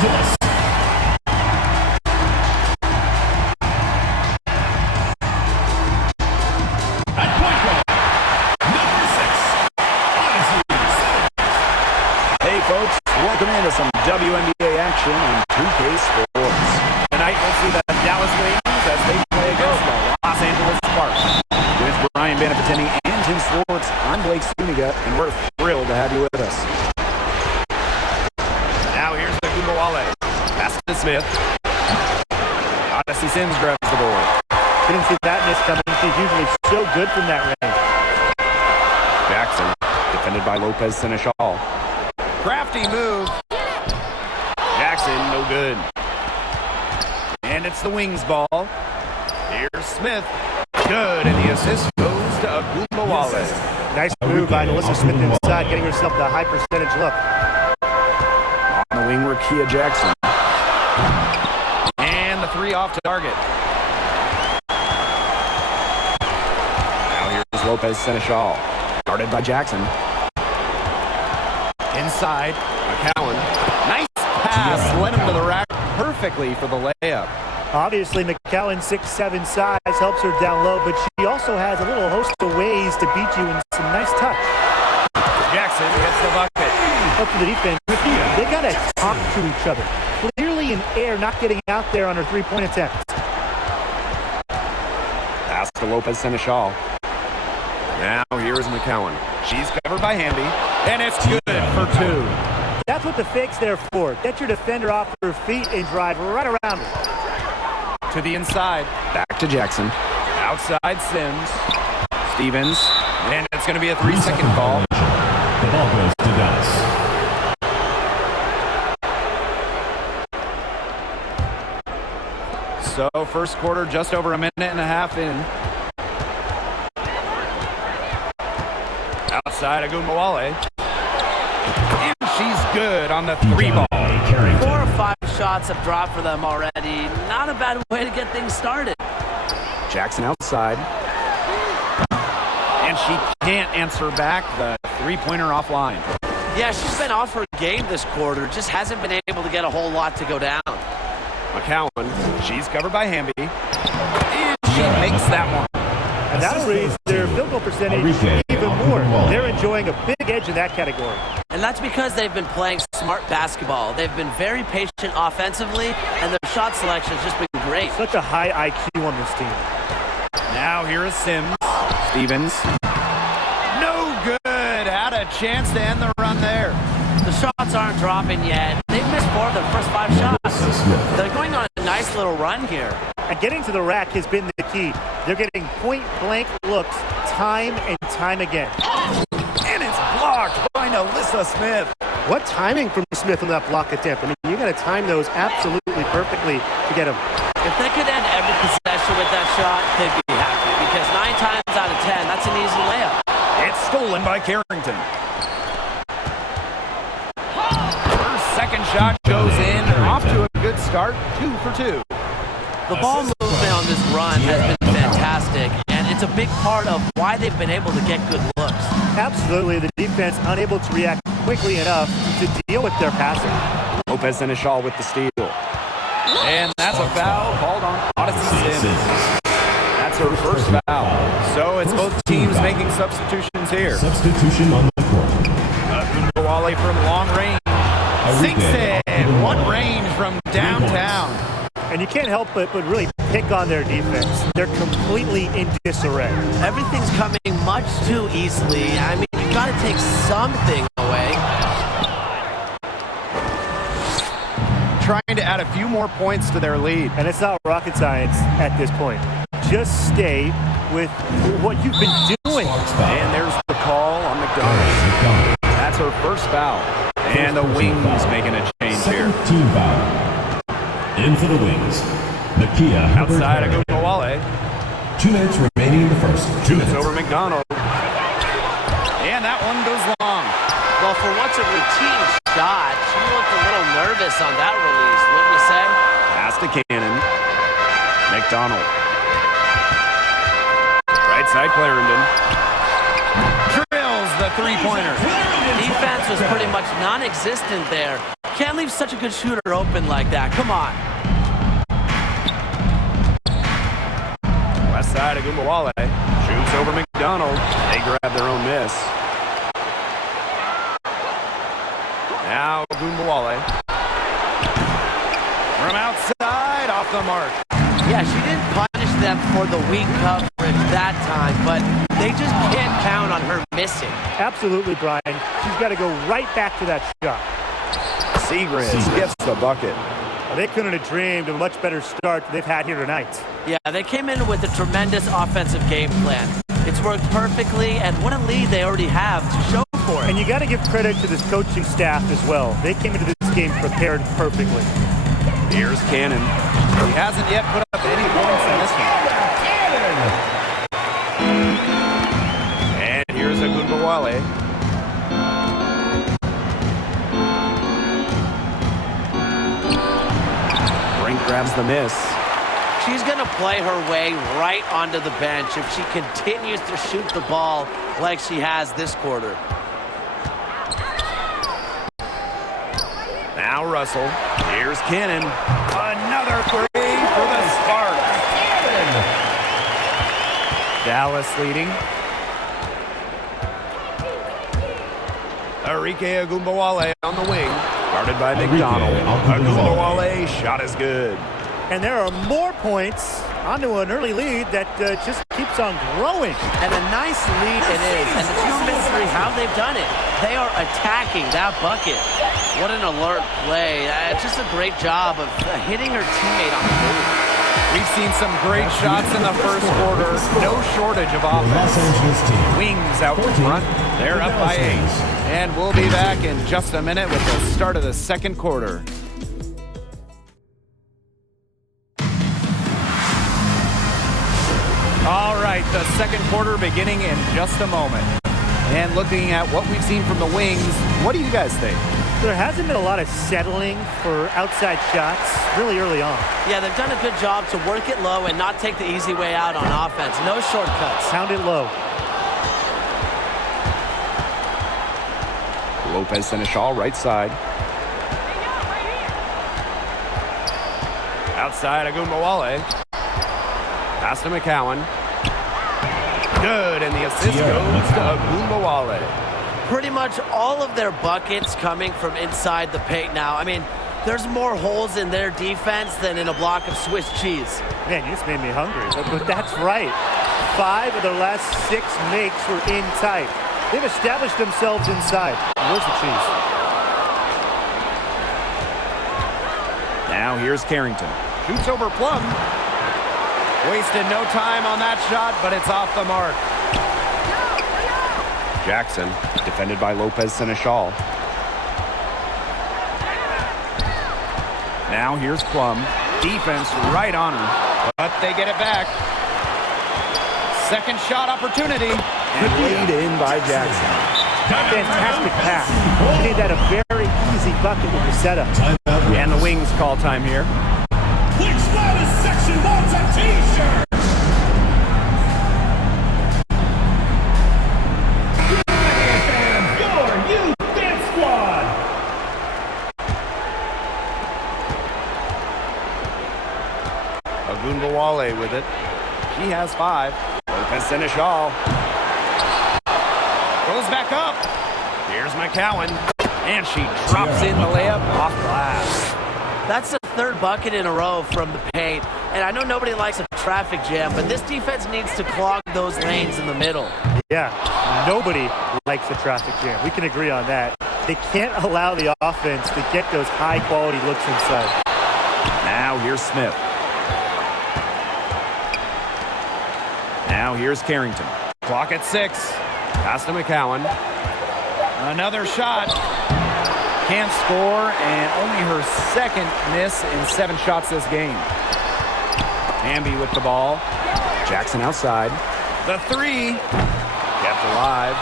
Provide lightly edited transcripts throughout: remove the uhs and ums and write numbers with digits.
Angeles. At point guard, number 6, Odyssey. Hey folks, welcome into some WNBA action on 2K Sports. Tonight we'll see the Dallas Wings as they play against the Los Angeles Sparks. With Brian Banafantini and Tim Swartz, I'm Blake Suniga, and we're thrilled to have you with us. Now here's the Gumbawale. Pass to Smith. Odyssey Sims grabs the board. Didn't see that miss coming. She's usually so good from that range. Jackson, defended by Lopez Seneschal. Crafty move. Jackson, no good. And it's the Wings ball. Here's Smith. Good, and the assist goes to Gumbawale. Nice move by Alyssa Smith inside, getting herself the high percentage look. On the wing, Rakia Jackson. And the three off target. Now here's Lopez Seneschal. Guarded by Jackson. Inside, McCowan. Nice pass, led him to the rack perfectly for the layup. Obviously, McCowan's 6'7" size helps her down low, but she also has a little host of ways to beat you in some nice touch. Jackson gets the bucket. Up for the defense, they got to talk to each other. Clearly in air, not getting out there on her three-point attempts. Pass to Lopez Seneschal. Now here's McCowan. She's covered by Hamby, and it's good for two. That's what the fake's there for. Get your defender off her feet and drive right around her. To the inside. Back to Jackson. Outside Sims. Stevens. And it's going to be a 3-second call. The ball goes to Dallas. So first quarter just over a minute and a half in. Outside Gumbawale. And she's good on the three ball. 4 or 5 shots have dropped for them already. Not a bad way to get things started. Jackson outside. And she can't answer back the three-pointer offline. Yeah, she's been off her game this quarter. Just hasn't been able to get a whole lot to go down. McCowan, she's covered by Hamby. And she makes that one. And that'll raise their field goal percentage even more. They're enjoying a big edge in that category. And that's because they've been playing smart basketball. They've been very patient offensively, and their shot selection has just been great. Such a high IQ on this team. Now here is Sims. Stevens. No good. Had a chance to end the run there. The shots aren't dropping yet. They've missed 4 of their first 5 shots. They're going on a nice little run here. And getting to the rack has been the key. They're getting point-blank looks time and time again. And it's blocked by Alyssa Smith. What timing from Smith on that block attempt? I mean, you got to time those absolutely perfectly to get them. If they could end every possession with that shot, they'd be happy. Because 9 times out of 10, that's an easy layup. It's stolen by Carrington. Her second shot goes in. Off to a good start. 2 for 2. The ball movement on this run has been fantastic, and it's a big part of why they've been able to get good looks. Absolutely, the defense unable to react quickly enough to deal with their passing. Lopez Seneschal with the steal. And that's a foul called on Odyssey Sims. That's her first foul. So it's both teams making substitutions here. Substitution on the court. Gumbawale from long range. Sinks it. One range from downtown. And you can't help but really pick on their defense. They're completely in disarray. Everything's coming much too easily. I mean, you've got to take something away. Trying to add a few more points to their lead. And it's not rocket science at this point. Just stay with what you've been doing. And there's the call on McDonald. That's her first foul. And the Wings making a change here. Team foul. In for the Wings. Nakia outside of Gumbawale. 2 minutes remaining in the first. 2 minutes. It's over McDonald. And that one goes long. Well, for what's a routine shot, she looked a little nervous on that release, wouldn't you say? Pass to Cannon. McDonald. Right side Clarendon. Drills the three-pointer. Defense was pretty much non-existent there. Can't leave such a good shooter open like that. Come on. West side of Gumbawale. Shoots over McDonald. They grab their own miss. Now Gumbawale. From outside, off the mark. Yeah, she didn't punish them for the weak coverage that time, but they just can't count on her missing. Absolutely, Brian. She's got to go right back to that shot. Segrist gets the bucket. Well, they couldn't have dreamed of a much better start they've had here tonight. Yeah, they came in with a tremendous offensive game plan. It's worked perfectly, and what a lead they already have to show for it. And you got to give credit to this coaching staff as well. They came into this game prepared perfectly. Here's Cannon. He hasn't yet put up any points in this one. And here's Gumbawale. Brink grabs the miss. She's going to play her way right onto the bench if she continues to shoot the ball like she has this quarter. Now Russell. Here's Cannon. Another three for the Sparks. Dallas leading. Arike Gumbawale on the wing. Guarded by McDonald. Gumbawale shot is good. And there are more points onto an early lead that just keeps on growing. And a nice lead it is. And the 2-on-3, how they've done it. They are attacking that bucket. What an alert play. Just a great job of hitting her teammate on the move. We've seen some great shots in the first quarter. No shortage of offense. Wings out front. They're up by 8. And we'll be back in just a minute with the start of the second quarter. All right, the second quarter beginning in just a moment. And looking at what we've seen from the Wings, what do you guys think? There hasn't been a lot of settling for outside shots really early on. Yeah, they've done a good job to work it low and not take the easy way out on offense. No shortcuts. Pound it low. Lopez Seneschal, right side. Outside of Gumbawale. Pass to McCowan. Good, and the assist goes to Gumbawale. Pretty much all of their buckets coming from inside the paint now. I mean, there's more holes in their defense than in a block of Swiss cheese. Man, you just made me hungry. But that's right. 5 of their last 6 makes were in tight. They've established themselves inside. Where's the cheese? Now here's Carrington. Shoots over Plum. Wasted no time on that shot, but it's off the mark. Jackson, defended by Lopez Seneschal. Now here's Plum. Defense right on her, but they get it back. Second shot opportunity. And laid in by Jackson. Fantastic pass. Made that a very easy bucket with the setup. And the Wings call time here. Which latest section wants a t-shirt? Your youth dance squad. Gumbawale with it. She has 5. Lopez Seneschal. Goes back up. Here's McCowan. And she drops in the layup off glass. That's the 3rd bucket in a row from the paint. And I know nobody likes a traffic jam, but this defense needs to clog those lanes in the middle. Yeah, nobody likes a traffic jam. We can agree on that. They can't allow the offense to get those high-quality looks inside. Now here's Smith. Now here's Carrington. Clock at 6. Pass to McCowan. Another shot. Can't score, and only her 2nd miss in 7 shots this game. Hamby with the ball. Jackson outside. The 3. Kept alive.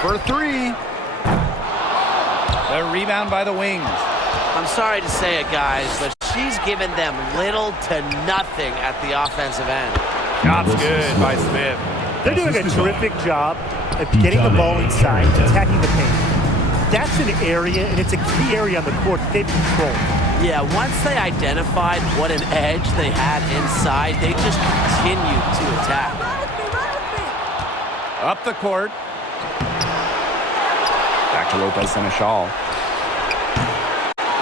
For 3. The rebound by the Wings. I'm sorry to say it, guys, but she's given them little to nothing at the offensive end. Shot's good by Smith. They're doing a terrific job of getting the ball inside, attacking the paint. That's an area, and it's a key area on the court that they've controlled. Yeah, once they identified what an edge they had inside, they just continued to attack. Up the court. Back to Lopez and Ashall.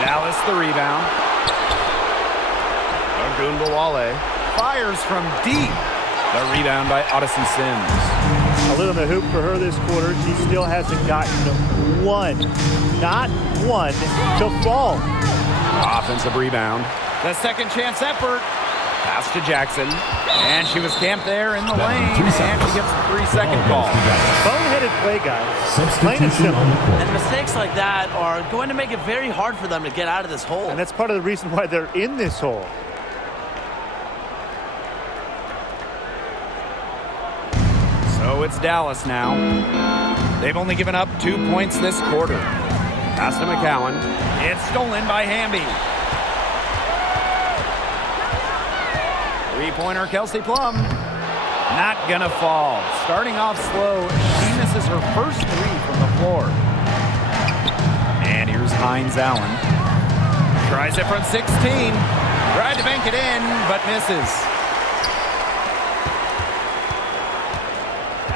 Dallas the rebound. Ogunbowale fires from deep. The rebound by Addison Sims. A little in the hoop for her this quarter. She still hasn't gotten one, not one, to fall. Offensive rebound. The second chance effort. Pass to Jackson. And she was camped there in the lane. And she gets a 3-second call. Boneheaded play, guys. Plain and simple. And mistakes like that are going to make it very hard for them to get out of this hole. And that's part of the reason why they're in this hole. So it's Dallas now. They've only given up 2 points this quarter. Pass to McCowan. It's stolen by Hamby. Three-pointer Kelsey Plum. Not gonna fall. Starting off slow, she misses her first three from the floor. And here's Hines Allen. Tries it from 16. Tried to bank it in, but misses.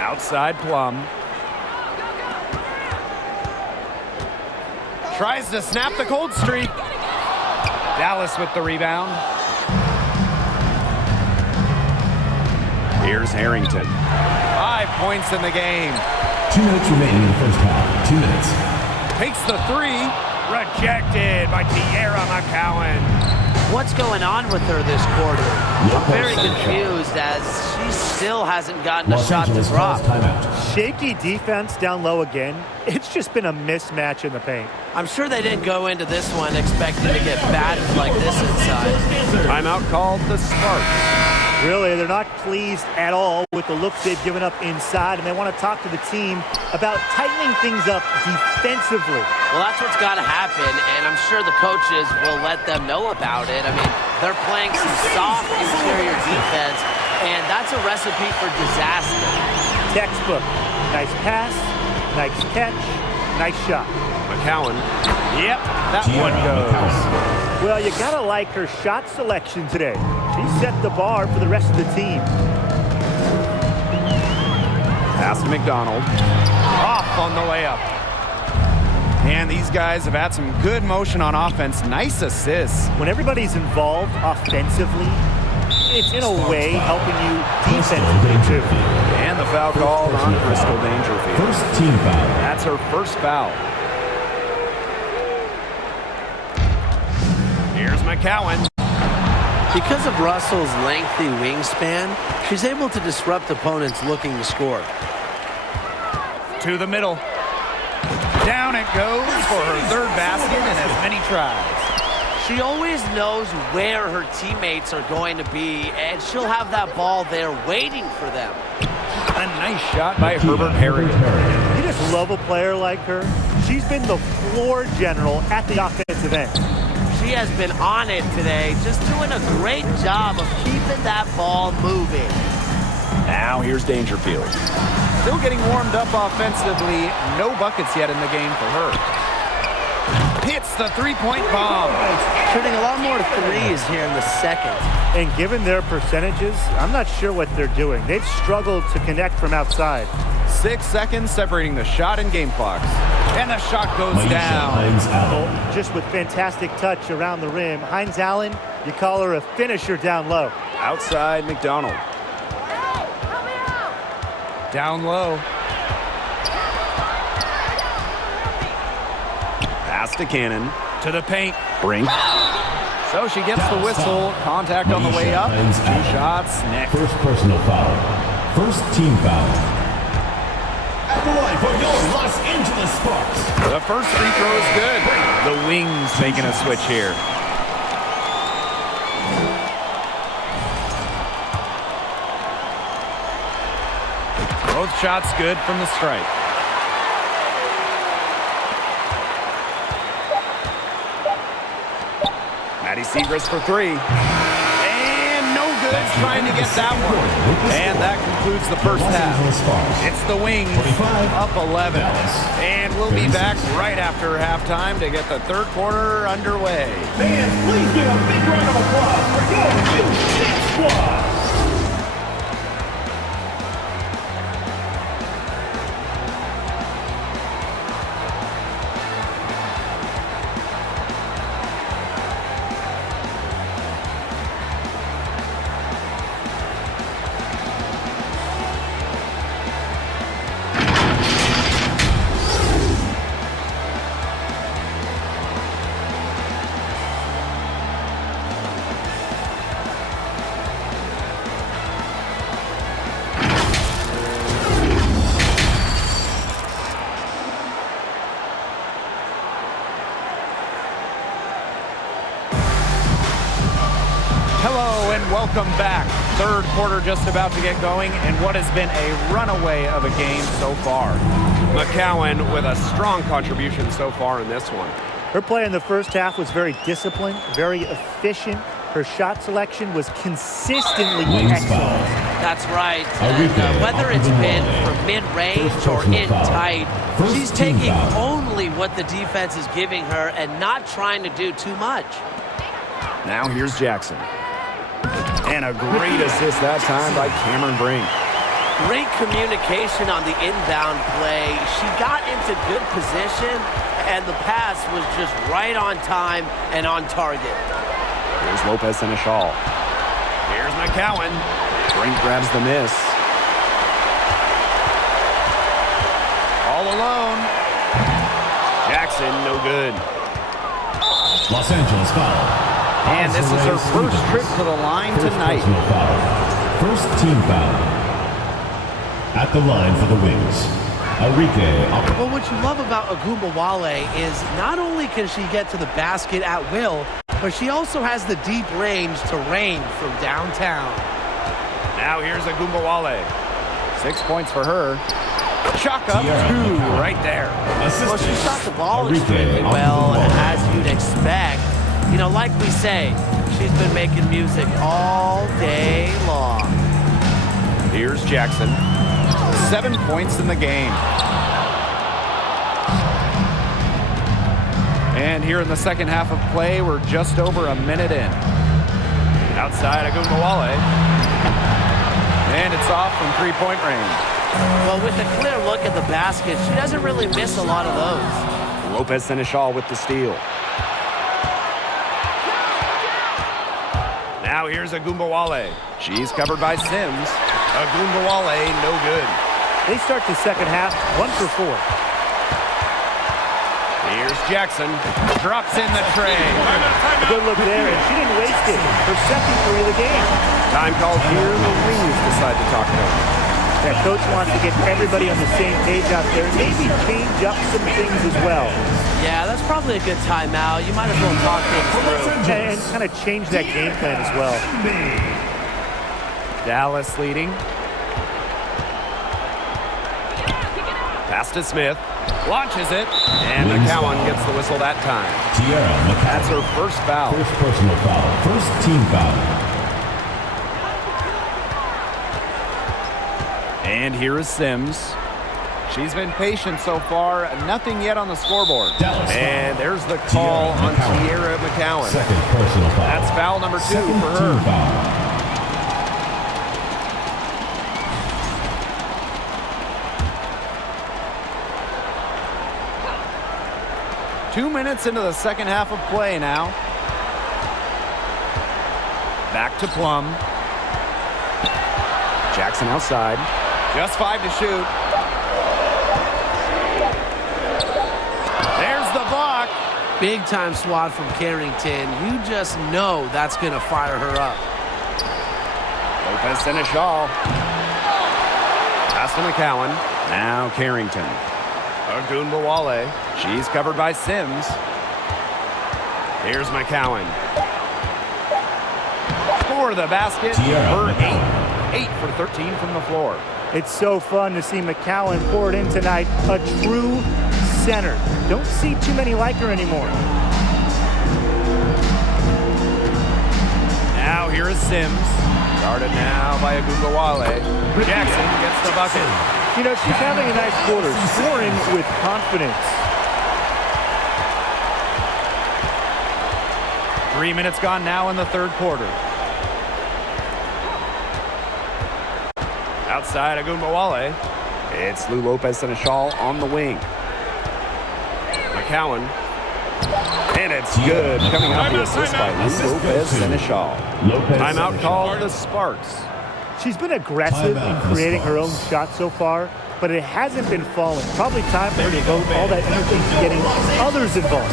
Outside Plum. Tries to snap the cold streak. Dallas with the rebound. Here's Harrington. 5 points in the game. 2 minutes remaining in the first half. 2 minutes. Takes the three. Rejected by Tierra McCowan. What's going on with her this quarter? I'm very confused as she still hasn't gotten a shot to drop. Shaky defense down low again. It's just been a mismatch in the paint. I'm sure they didn't go into this one expecting to get battered like this inside. Timeout called the Sparks. Really, they're not pleased at all with the looks they've given up inside, and they want to talk to the team about tightening things up defensively. Well, that's what's got to happen, and I'm sure the coaches will let them know about it. I mean, they're playing some soft interior defense, and that's a recipe for disaster. Textbook. Nice pass, nice catch, nice shot. McCowan. Yep, that one goes. Well, you got to like her shot selection today. She set the bar for the rest of the team. Pass to McDonald. Off on the layup. And these guys have had some good motion on offense. Nice assists. When everybody's involved offensively, it's in a way helping you defensively too. And the foul called on Crystal Dangerfield. First team foul. That's her first foul. Here's McCowan. Because of Russell's lengthy wingspan, she's able to disrupt opponents looking to score. To the middle. Down it goes for her third basket in as many tries. She always knows where her teammates are going to be, and she'll have that ball there waiting for them. A nice shot by Herbert Harrington. You just love a player like her. She's been the floor general at the offensive end. She has been on it today, just doing a great job of keeping that ball moving. Now here's Dangerfield. Still getting warmed up offensively. No buckets yet in the game for her. Hits the three-point bomb. Shooting a lot more threes here in the second. And given their percentages, I'm not sure what they're doing. They've struggled to connect from outside. 6 seconds separating the shot and game clocks. And the shot goes down. Just with fantastic touch around the rim. Hines Allen, you call her a finisher down low. Outside McDonald. Down low. Pass to Cannon. To the paint. Brink. So she gets the whistle. Contact on the way up. 2 shots next. First personal foul. First team foul. At the line for your Los Angeles Sparks. The first free throw is good. The Wings making a switch here. Both shots good from the stripe. Maddie Segrist for 3. And no goods trying to get that one. And that concludes the first half. It's the Wings up 11. And we'll be back right after halftime to get the third quarter underway. Fans, please give a big round of applause for your new Champ Squad. Hello and welcome back. Third quarter just about to get going and what has been a runaway of a game so far. McCowan with a strong contribution so far in this one. Her play in the first half was very disciplined, very efficient. Her shot selection was consistently excellent. That's right. Whether it's been from mid-range or in tight, she's taking only what the defense is giving her and not trying to do too much. Now here's Jackson. And a great assist that time by Cameron Brink. Great communication on the inbound play. She got into good position, and the pass was just right on time and on target. Here's Lopez and a shawl. Here's McCowan. Brink grabs the miss. All alone. Jackson, no good. Los Angeles foul. And this is her first trip to the line tonight. First team foul. At the line for the Wings, Enrique. Well, what you love about Agumbawale is not only can she get to the basket at will, but she also has the deep range to rain from downtown. Now here's Agumbawale. 6 points for her. Chalk up two right there. Well, she shot the ball extremely well, as you'd expect. You know, like we say, she's been making music all day long. Here's Jackson. 7 points in the game. And here in the second half of play, we're just over a minute in. Outside Agumbawale. And it's off from three-point range. Well, with a clear look at the basket, she doesn't really miss a lot of those. Lopez Seneschal with the steal. Now here's Agumbawale. She's covered by Sims. Agumbawale, no good. They start the second half 1 for 4. Here's Jackson. Drops in the tray. A good look there, and she didn't waste it. Her second three of the game. Time called here. The Wings decide to talk to her. That coach wants to get everybody on the same page out there and maybe change up some things as well. Yeah, that's probably a good timeout. You might as well talk things through. And kind of change that game plan as well. Dallas leading. Pass to Smith. Launches it. And McCowan gets the whistle that time. That's her first foul. First personal foul. First team foul. And here is Sims. She's been patient so far. Nothing yet on the scoreboard. And there's the call on Tierra McCowan. Second personal foul. That's foul number 2 Second for her. team foul. Two minutes into the second half of play now. Back to Plum. Jackson outside. Just 5 to shoot. There's the block. Big time swat from Carrington. You just know that's going to fire her up. Lopez Seneschal. Pass to McCowan. Now Carrington. Agumbawale. She's covered by Sims. Here's McCowan. For the basket. For 8. 8 for 13 from the floor. It's so fun to see McCowan pour it in tonight. A true center. Don't see too many like her anymore. Now here is Sims. Guarded now by Agumbawale. Jackson gets the bucket. You know, she's having a nice quarter, scoring with confidence. 3 minutes gone now in the third quarter. Outside Agumbawale. It's Lou Lopez-Seneschal on the wing. McCowan. And it's good. Coming out the assist by Lou Lopez-Seneschal. Timeout called the Sparks. She's been aggressive in creating her own shot so far, but it hasn't been falling. Probably time for her to devote all that energy to getting others involved.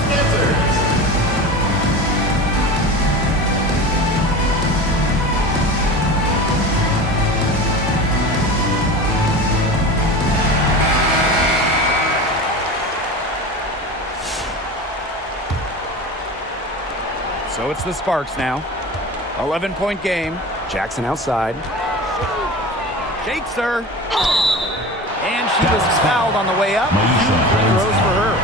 So it's the Sparks now. 11-point game. Jackson outside. Shakes her. And she was fouled on the way up. 2 free throws for her.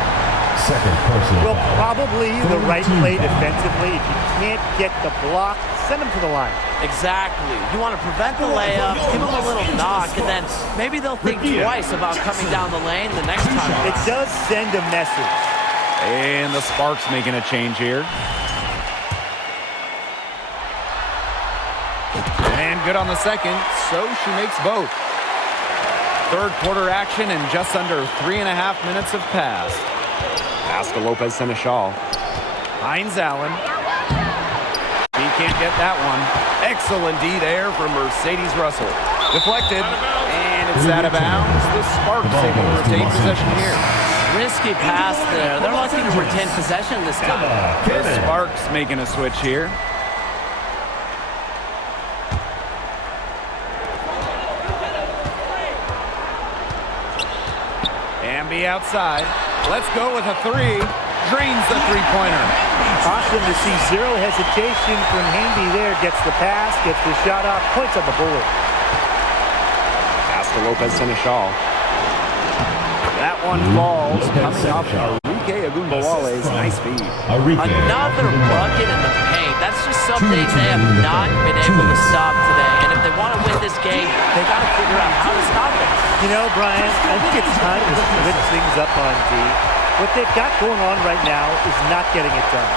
Second personal Well, foul. probably the right play defensively. If you can't get the block, send them to the line. Exactly. You want to prevent the layup, give them a little knock, and then maybe they'll think twice about coming down the lane the next time around. It does send a message. And the Sparks making a change here. And good on the second, so she makes both. Third quarter action and just under 3.5 minutes have passed. Pass to Lopez-Seneschal. Hines Allen. He can't get that one. Excellent D there from Mercedes Russell. Deflected, and it's out of bounds. The Sparks able to retain possession here. Risky pass there. They're lucky to retain possession this time. The Sparks making a switch here. Amby outside. Let's go with a three. Drains the three-pointer. Awesome to see zero hesitation from Hamby there. Gets the pass, gets the shot off, points on the board. Pass to Lopez-Seneschal. That one falls, coming off Arike Agumbawale's nice feed. Another bucket in the paint. That's just something they have not been able to stop today. And if they want to win this game, they got to figure out how to stop it. You know, Brian, I think it's time to switch things up on D. What they've got going on right now is not getting it done.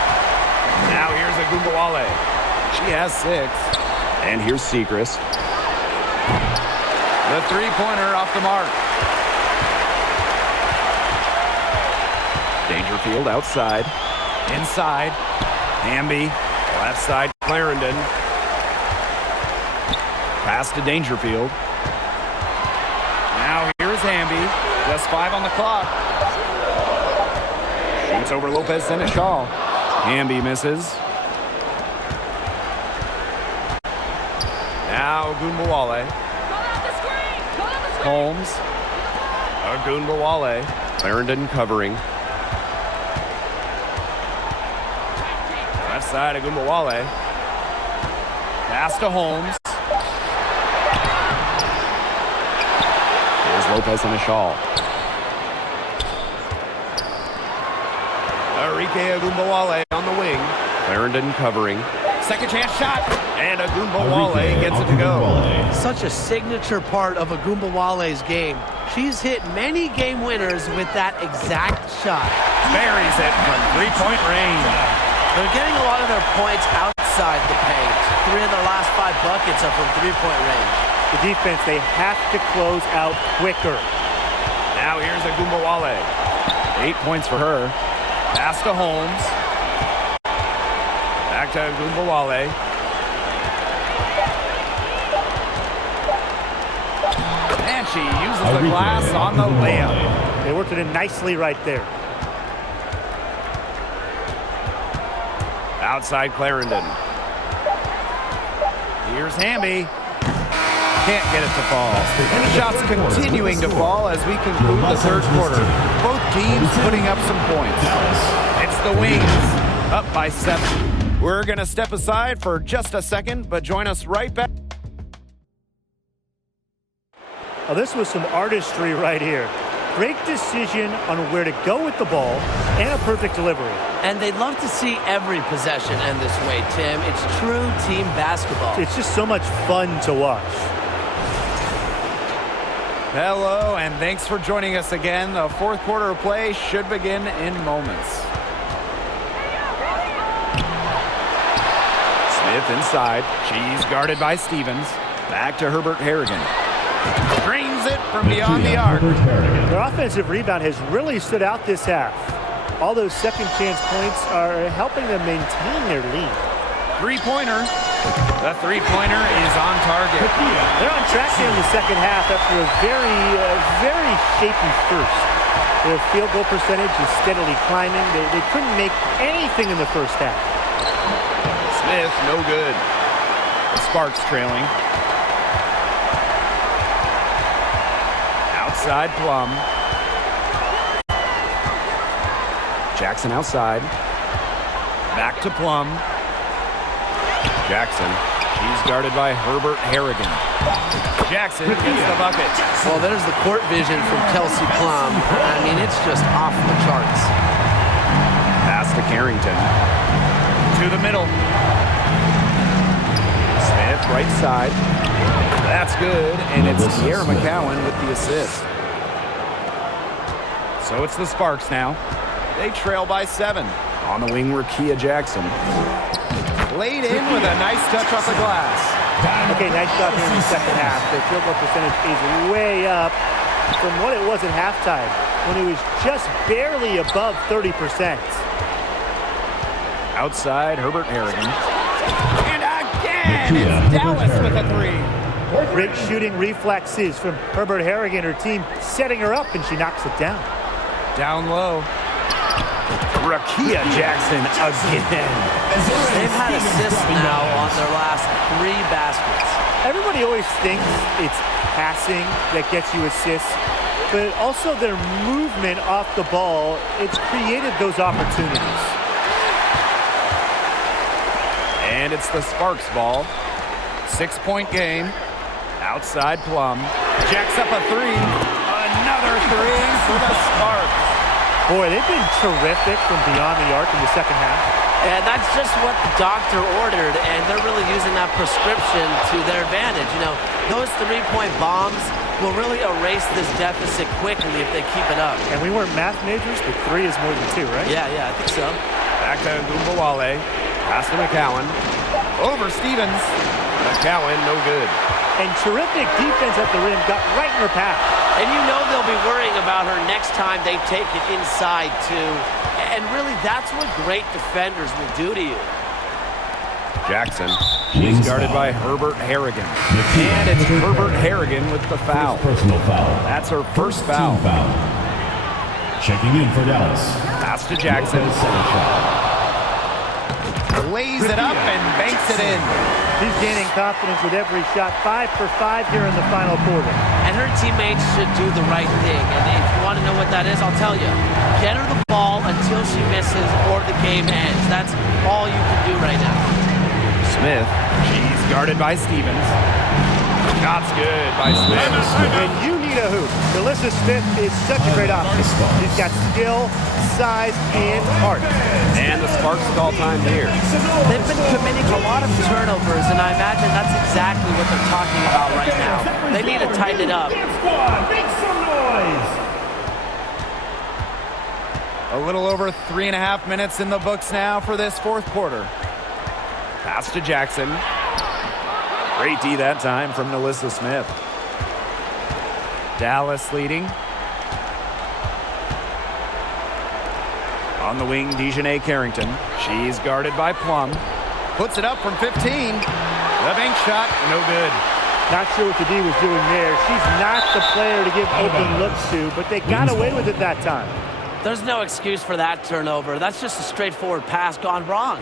Now here's Agumbawale. She has 6. And here's Sechrist. The three-pointer off the mark. Dangerfield outside. Inside. Hamby. Left side, Clarendon. Pass to Dangerfield. Now here's Hamby. Just 5 on the clock. Shoots over Lopez-Seneschal. Hamby misses. Now Agumbawale. Holmes. Agumbawale. Clarendon covering. Left side, Agumbawale. Pass to Holmes. Here's Lopez-Seneschal. Arike Agumbawale on the wing. Clarendon covering. Second chance shot. And Agumbawale gets it to go. Such a signature part of Agumbawale's game. She's hit many game winners with that exact shot. Buries it from three-point range. They're getting a lot of their points outside the paint. 3 of their last 5 buckets are from three-point range. The defense, they have to close out quicker. Now here's Agumbawale. 8 points for her. Pass to Holmes. Back to Agumbawale. And she uses the glass on the layup. They worked it in nicely right there. Outside Clarendon. Here's Hamby. Can't get it to fall. And the shots continuing to fall as we conclude the third quarter. Both teams putting up some points. It's the Wings up by 7. We're going to step aside for just a second, but join us right back. Oh, this was some artistry right here. Great decision on where to go with the ball and a perfect delivery. And they'd love to see every possession end this way, Tim. It's true team basketball. It's just so much fun to watch. Hello, and thanks for joining us again. The fourth quarter of play should begin in moments. Smith inside. She's guarded by Stevens. Back to Herbert Harrigan. Drains it from beyond the arc. Their offensive rebound has really stood out this half. All those second chance points are helping them maintain their lead. Three-pointer. The three-pointer is on target. They're on track here in the second half after a very shaky first. Their field goal percentage is steadily climbing. They couldn't make anything in the first half. Smith, no good. The Sparks trailing. Outside Plum. Jackson outside. Back to Plum. Jackson. She's guarded by Herbert Harrigan. Jackson gets the bucket. Well, there's the court vision from Kelsey Plum. I mean, it's just off the charts. Pass to Carrington. To the middle. Smith, right side. That's good, and it's Sierra McCowan with the assist. So it's the Sparks now. They trail by 7. On the wing, Rakia Jackson. Laid in with a nice touch off the glass. Okay, nice job here in the second half. Their field goal percentage is way up from what it was at halftime, when it was just barely above 30%. Outside, Herbert Harrigan. And again, it's Dallas with a three. Great shooting reflexes from Herbert Harrigan. Her team setting her up, and she knocks it down. Down low. Rakia Jackson again. They've had assists now on their last 3 baskets. Everybody always thinks it's passing that gets you assists, but also their movement off the ball, it's created those opportunities. And it's the Sparks ball. 6-point game. Outside Plum. Jacks up a three. Another three for the Sparks. Boy, they've been terrific from beyond the arc in the second half. And that's just what the doctor ordered, and they're really using that prescription to their advantage. You know, those 3-point bombs will really erase this deficit quickly if they keep it up. And we weren't math majors, but 3 is more than 2, right? Yeah, I think so. Back to Gumbawale. Pass to McCowan. Over Stevens. McCowan, no good. And terrific defense at the rim got right in her path. And you know they'll be worrying about her next time they take it inside, too. And really, that's what great defenders will do to you. Jackson. She's guarded by Herbert Harrigan. And it's Herbert Harrigan with the foul. Personal foul. That's her first foul. Checking in for Dallas. Pass to Jackson. Lays it up and banks it in. She's gaining confidence with every shot. 5 for 5 here in the final quarter. And her teammates should do the right thing. And if you want to know what that is, I'll tell you. Get her the ball until she misses or the game ends. That's all you can do right now. Smith. She's guarded by Stevens. Shot's good by Smith. When you need a hoop, Alyssa Smith is such a great option. She's got skill, size, and heart. And the Sparks call time here. They've been committing a lot of turnovers, and I imagine that's exactly what they're talking about right now. They need to tighten it up. Make some noise. A little over 3.5 minutes in the books now for this fourth quarter. Pass to Jackson. Great D that time from Alyssa Smith. Dallas leading. On the wing, Dejanay Carrington. She's guarded by Plum. Puts it up from 15. The bank shot, no good. Not sure what the D was doing there. She's not the player to give open looks to, but they got away with it that time. There's no excuse for that turnover. That's just a straightforward pass gone wrong.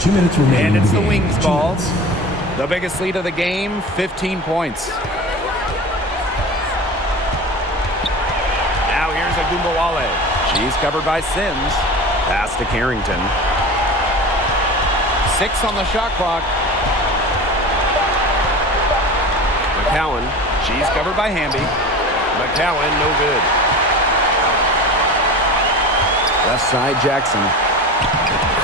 2 minutes remaining. And it's the game. Wings 2 ball. minutes. The biggest lead of the game, 15 points. Now here's Agumbawale. She's covered by Sims. Pass to Carrington. 6 on the shot clock. McCowan. She's covered by Hamby. McCowan, no good. Left side, Jackson.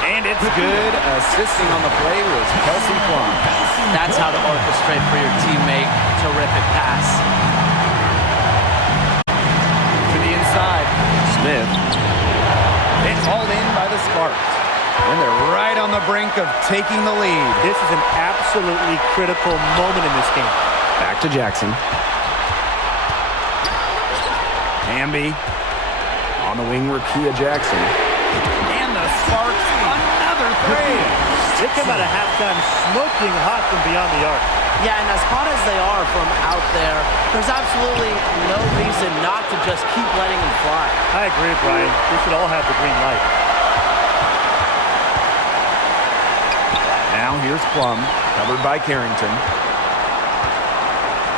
And it's good. Assisting on the play was Kelsey Plum. That's how to orchestrate for your teammate. Terrific pass. To the inside. Smith. It's hauled in by the Sparks. And they're right on the brink of taking the lead. This is an absolutely critical moment in this game. Back to Jackson. Hamby. On the wing, Rakia Jackson. And the Sparks, another three. They come out of halftime smoking hot from beyond the arc. Yeah, and as hot as they are from out there, there's absolutely no reason not to just keep letting them fly. I agree, Brian. We should all have the green light. Now here's Plum, covered by Carrington.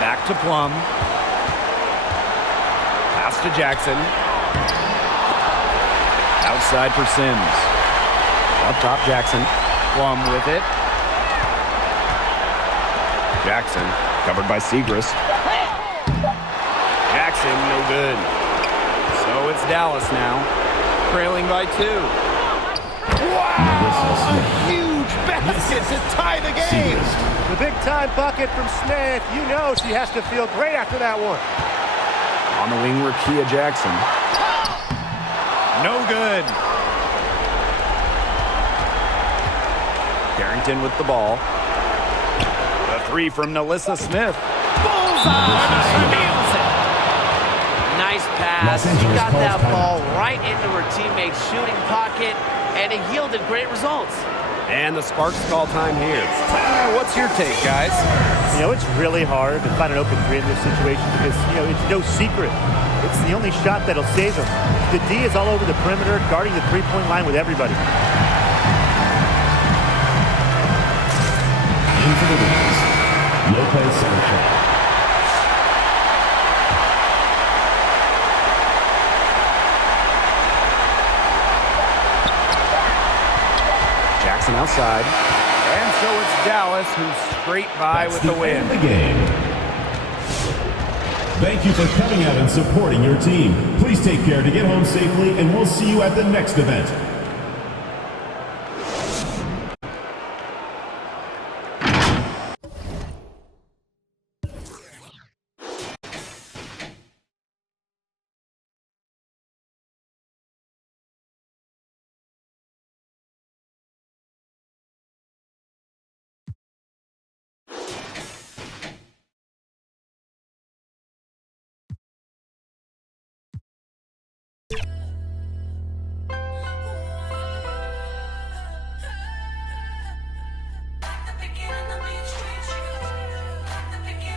Back to Plum. Pass to Jackson. Outside for Sims. Up top, Jackson. Plum with it. Jackson, covered by Segrist. Jackson, no good. So it's Dallas now, trailing by 2. Wow! A huge basket to tie the game. The big-time bucket from Smith. You know she has to feel great after that one. On the wing, Rakia Jackson. No good. Carrington with the ball. The three from Nalissa Smith. Bullseye! Nice pass. She got that ball right into her teammate's shooting pocket, and it yielded great results. And the Sparks call time here. What's your take, guys? You know, it's really hard to find an open three in this situation because, you know, it's no secret. It's the only shot that'll save them. The D is all over the perimeter, guarding the three-point line with everybody. In for the wins, Lopez Sanchez. Jackson outside. And so it's Dallas who scraped by with the win. End of the game. Thank you for coming out and supporting your team. Please take care to get home safely, and we'll see you at the next event.